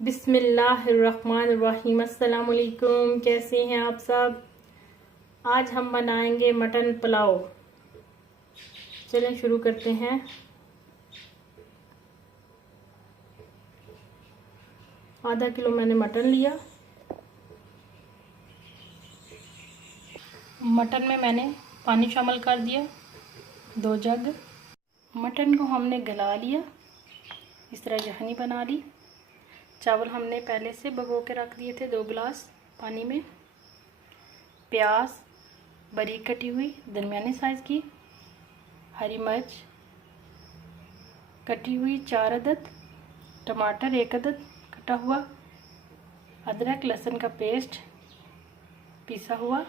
बिस्मिल्लाहिर्रहमानिर्रहीम। अस्सलाम वालेकुम। कैसे हैं आप सब? आज हम बनाएंगे मटन पुलाव। चलें शुरू करते हैं। आधा किलो मैंने मटन लिया। मटन में मैंने पानी शामिल कर दिया 2 जग। मटन को हमने गला लिया, इस तरह यखनी बना ली। चावल हमने पहले से भिगो के रख दिए थे 2 गिलास पानी में। प्याज बारीक कटी हुई दरमियाने साइज़ की, हरी मिर्च कटी हुई 4 अदद, टमाटर 1 अदद कटा हुआ, अदरक लहसुन का पेस्ट पिसा हुआ।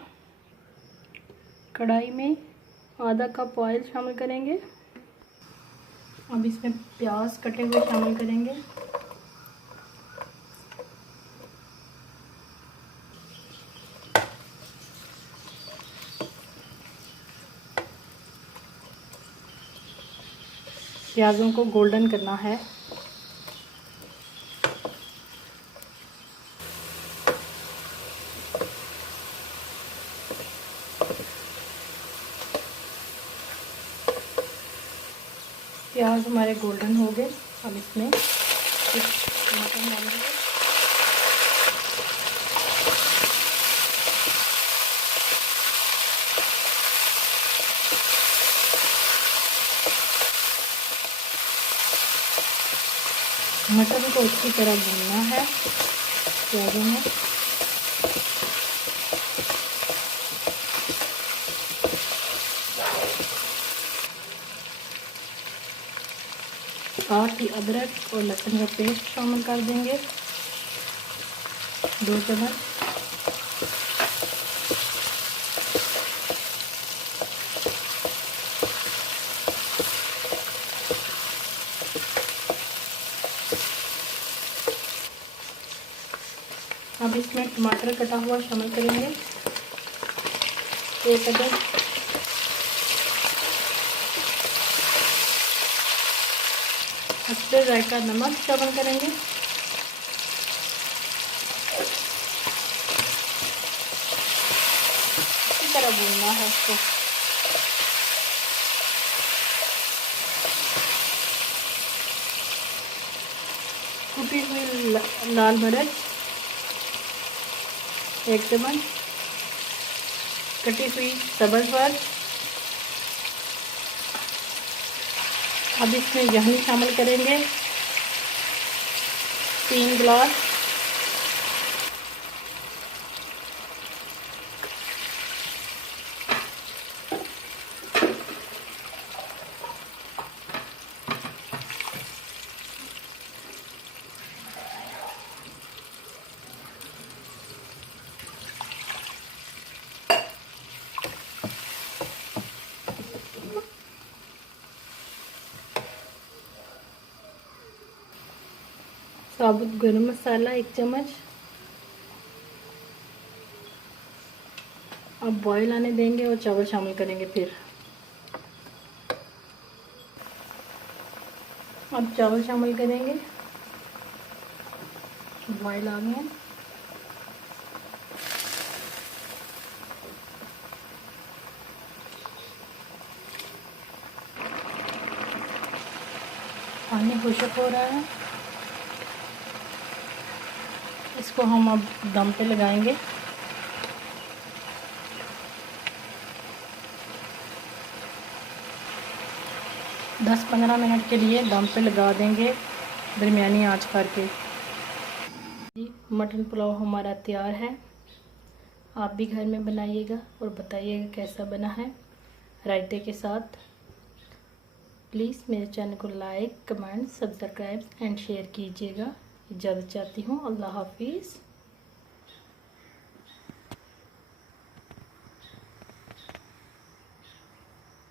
कढ़ाई में आधा कप ऑयल शामिल करेंगे। अब इसमें प्याज कटे हुए शामिल करेंगे। प्याज़ों को गोल्डन करना है। प्याज हमारे गोल्डन हो गए। अब इसमें मटन डालेंगे। मटन को अच्छी तरह भूनना है प्याजों में। साथ ही अदरक और लहसुन का पेस्ट शामिल कर देंगे 2 चम्मच। अब इसमें टमाटर कटा हुआ शामिल करेंगे 1 अदद। हल्का जायका नमक शामिल करेंगे। इसी तरह भूनना है इसको। कुटी हुई लाल मिर्च 1 चम्मच, कटी हुई सब्ज़ मिर्च। अब इसमें यखनी शामिल करेंगे 3 गिलास। साबुत गरम मसाला 1 चम्मच। अब बॉईल आने देंगे और चावल शामिल करेंगे। फिर अब चावल शामिल करेंगे। बॉईल आ गए। पानी खुशक हो रहा है। इसको हम अब दम पे लगाएंगे। दस 15 मिनट के लिए दम पे लगा देंगे दरमियानी आंच करके। मटन पुलाव हमारा तैयार है। आप भी घर में बनाइएगा और बताइएगा कैसा बना है रायते के साथ। प्लीज़ मेरे चैनल को like, comment, subscribe and share कीजिएगा। इजाज़त चाहती हूँ। अल्लाह हाफिज़।